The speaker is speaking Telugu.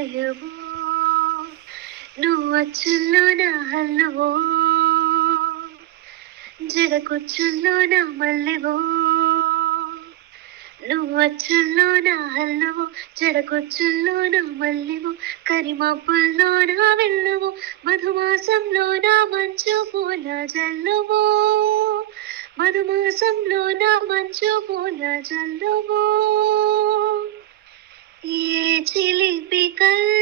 లయవో నువ్వు అచ్చుల్లో నా హల్లువో జడకొచ్చుల్లో నా మల్లెవో నువ్వు అచ్చుల్లో నా హల్లువో జడకొచ్చుల్లో నా మల్లెవో కరిమబ్బుల్లో నా వెల్లువో మధుమాసంలో నా మంచు పూల జల్లువో మధుమాసంలో నా మంచు పూల జల్లువో ఏ చిలిపి కల్